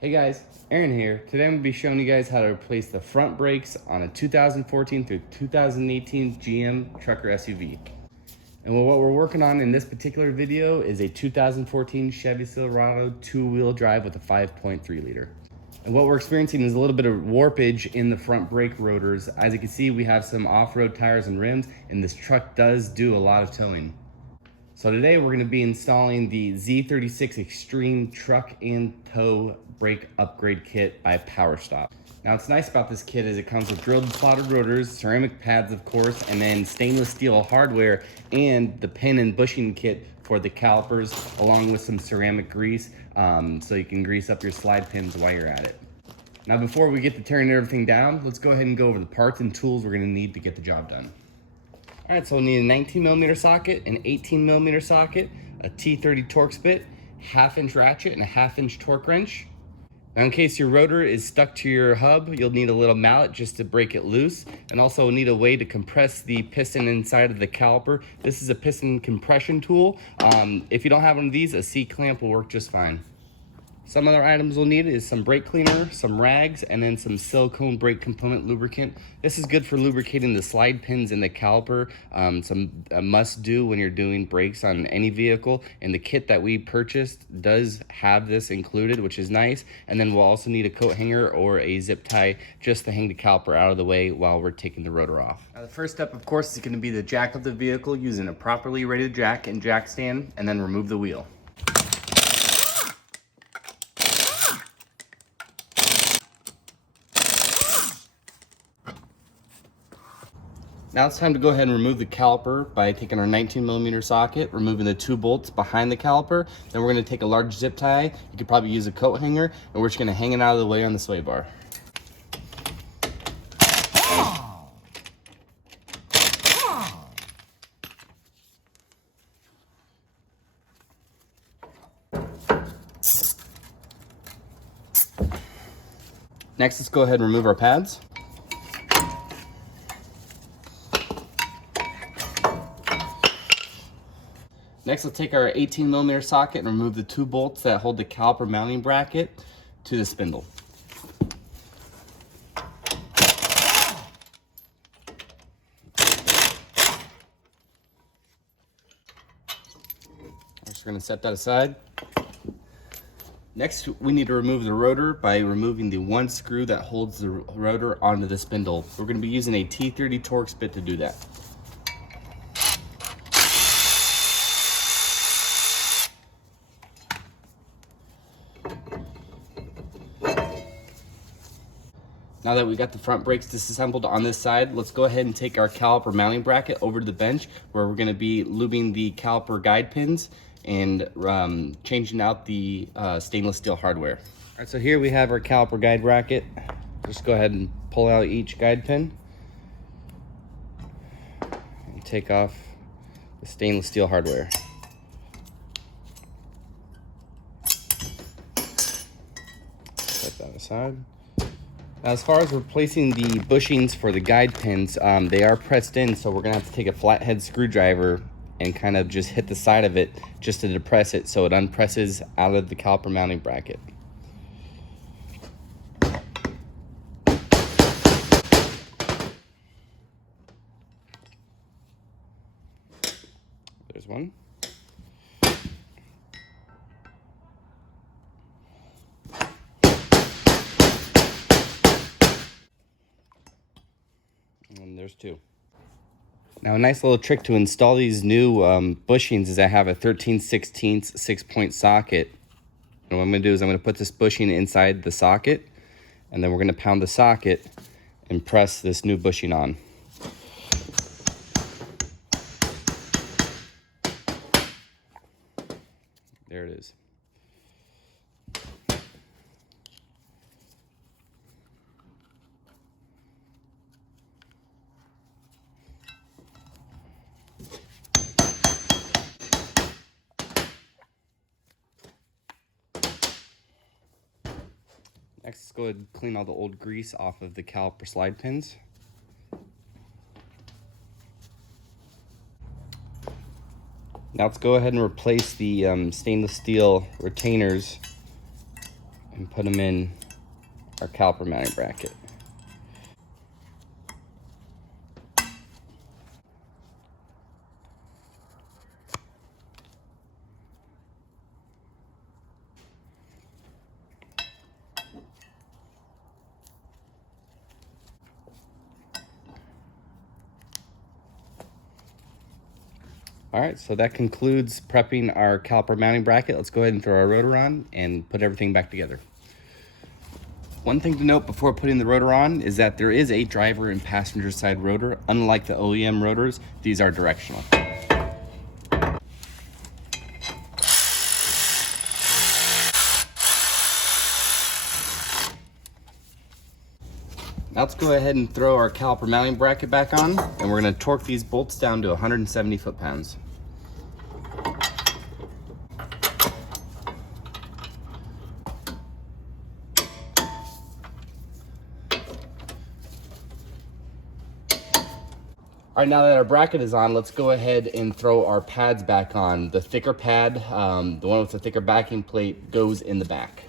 Hey guys, Aaron here. Today I'm going to be showing you guys how to replace the front brakes on a 2014 through 2018 GM trucker SUV. And what we're working on in this particular video is a 2014 Chevy Silverado two-wheel drive with a 5.3 liter. And what we're experiencing is a little bit of warpage in the front brake rotors. As you can see, we have some off-road tires and rims, and this truck does do a lot of towing. So today we're going to be installing the Z36 Extreme Truck and Tow Brake Upgrade Kit by PowerStop. Now what's nice about this kit is it comes with drilled and slotted rotors, ceramic pads of course, and then stainless steel hardware and the pin and bushing kit for the calipers, along with some ceramic grease so you can grease up your slide pins while you're at it. Now before we get to tearing everything down, let's go ahead and go over the parts and tools we're going to need to get the job done. All right, so we'll need a 19mm socket, an 18mm socket, a T30 Torx bit, 1/2-inch ratchet, and a 1/2-inch torque wrench. Now in case your rotor is stuck to your hub, you'll need a little mallet just to break it loose, and also need a way to compress the piston inside of the caliper. This is a piston compression tool. If you don't have one of these, a C-clamp will work just fine. Some other items we'll need is some brake cleaner, some rags, and then some silicone brake component lubricant. This is good for lubricating the slide pins in the caliper. A must-do when you're doing brakes on any vehicle. And the kit that we purchased does have this included, which is nice. And then we'll also need a coat hanger or a zip tie just to hang the caliper out of the way while we're taking the rotor off. Now, the first step, of course, is going to be the jack of the vehicle using a properly rated jack and jack stand, and then remove the wheel. Now it's time to go ahead and remove the caliper by taking our 19mm socket, removing the 2 bolts behind the caliper. Then we're going to take a large zip tie. You could probably use a coat hanger, and we're just going to hang it out of the way on the sway bar. Next, let's go ahead and remove our pads. Next, let's take our 18mm socket and remove the 2 bolts that hold the caliper mounting bracket to the spindle. We're just going to set that aside. Next, we need to remove the rotor by removing the 1 screw that holds the rotor onto the spindle. We're going to be using a T30 Torx bit to do that. Now that we got the front brakes disassembled on this side, let's go ahead and take our caliper mounting bracket over to the bench where we're going to be lubing the caliper guide pins and changing out the stainless steel hardware. All right, so here we have our caliper guide bracket. Just go ahead and pull out each guide pin and take off the stainless steel hardware. Set that aside. Now, as far as replacing the bushings for the guide pins, they are pressed in, so we're gonna have to take a flathead screwdriver and kind of just hit the side of it just to depress it so it unpresses out of the caliper mounting bracket. There's one. And there's 2. Now a nice little trick to install these new bushings is I have a 13/16 6-point socket. And what I'm going to do is I'm going to put this bushing inside the socket, and then we're going to pound the socket and press this new bushing on. There it is. Next, let's go ahead and clean all the old grease off of the caliper slide pins. Now let's go ahead and replace the stainless steel retainers and put them in our caliper mounting bracket. All right, so that concludes prepping our caliper mounting bracket. Let's go ahead and throw our rotor on and put everything back together. One thing to note before putting the rotor on is that there is a driver and passenger side rotor. Unlike the OEM rotors, these are directional. Now let's go ahead and throw our caliper mounting bracket back on, and we're going to torque these bolts down to 170 foot-pounds. All right, now that our bracket is on, let's go ahead and throw our pads back on. The thicker pad, the one with the thicker backing plate, goes in the back.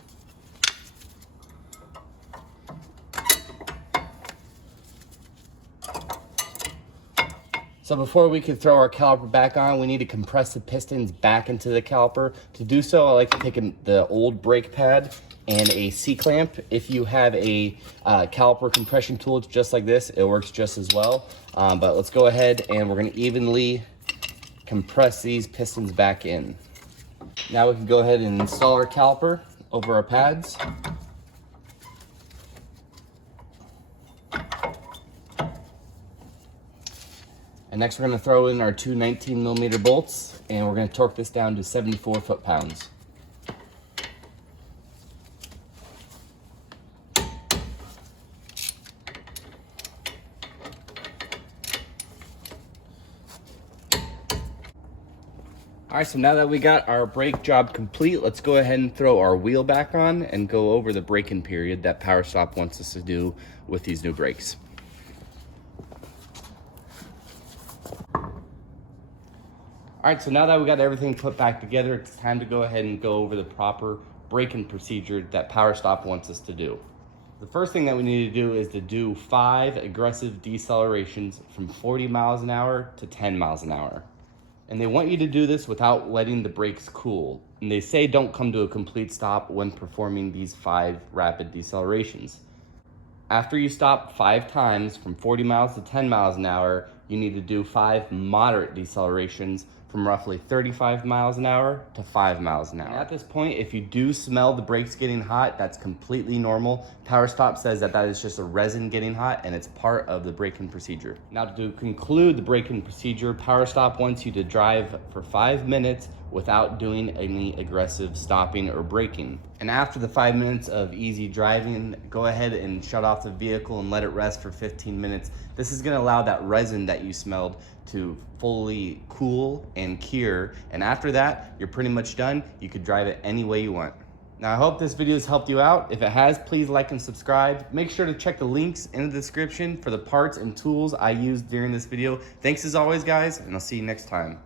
So before we can throw our caliper back on, we need to compress the pistons back into the caliper. To do so, I like to take the old brake pad and a C-clamp. If you have a caliper compression tool, it's just like this. It works just as well. But let's go ahead and we're gonna evenly compress these pistons back in. Now we can go ahead and install our caliper over our pads. And next we're going to throw in our two 19mm bolts, and we're going to torque this down to 74 foot-pounds. All right, so now that we got our brake job complete, let's go ahead and throw our wheel back on and go over the braking period that PowerStop wants us to do with these new brakes. All right, so now that we got everything put back together, it's time to go ahead and go over the proper braking procedure that PowerStop wants us to do. The first thing that we need to do is to do 5 aggressive decelerations from 40 miles an hour to 10 miles an hour. And they want you to do this without letting the brakes cool. And they say don't come to a complete stop when performing these 5 rapid decelerations. After you stop 5 times from 40 miles to 10 miles an hour, you need to do 5 moderate decelerations from roughly 35 miles an hour to 5 miles an hour. And at this point, if you do smell the brakes getting hot, that's completely normal. PowerStop says that is just a resin getting hot, and it's part of the braking procedure. Now to conclude the braking procedure, PowerStop wants you to drive for 5 minutes without doing any aggressive stopping or braking. And after the 5 minutes of easy driving, go ahead and shut off the vehicle and let it rest for 15 minutes. This is gonna allow that resin that you smelled to fully cool and cure. And after that, you're pretty much done. You could drive it any way you want. Now, I hope this video has helped you out. If it has, please like and subscribe. Make sure to check the links in the description for the parts and tools I used during this video. Thanks as always, guys, and I'll see you next time.